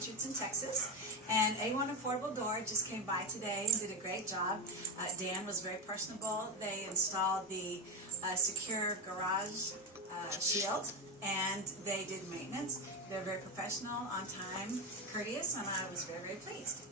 Richardson, Texas. And A1 Affordable Door just came by today and did a great job. Dan was very personable. They installed the secure garage shield, and they did maintenance. They're very professional, on time, courteous, and I was very, very pleased.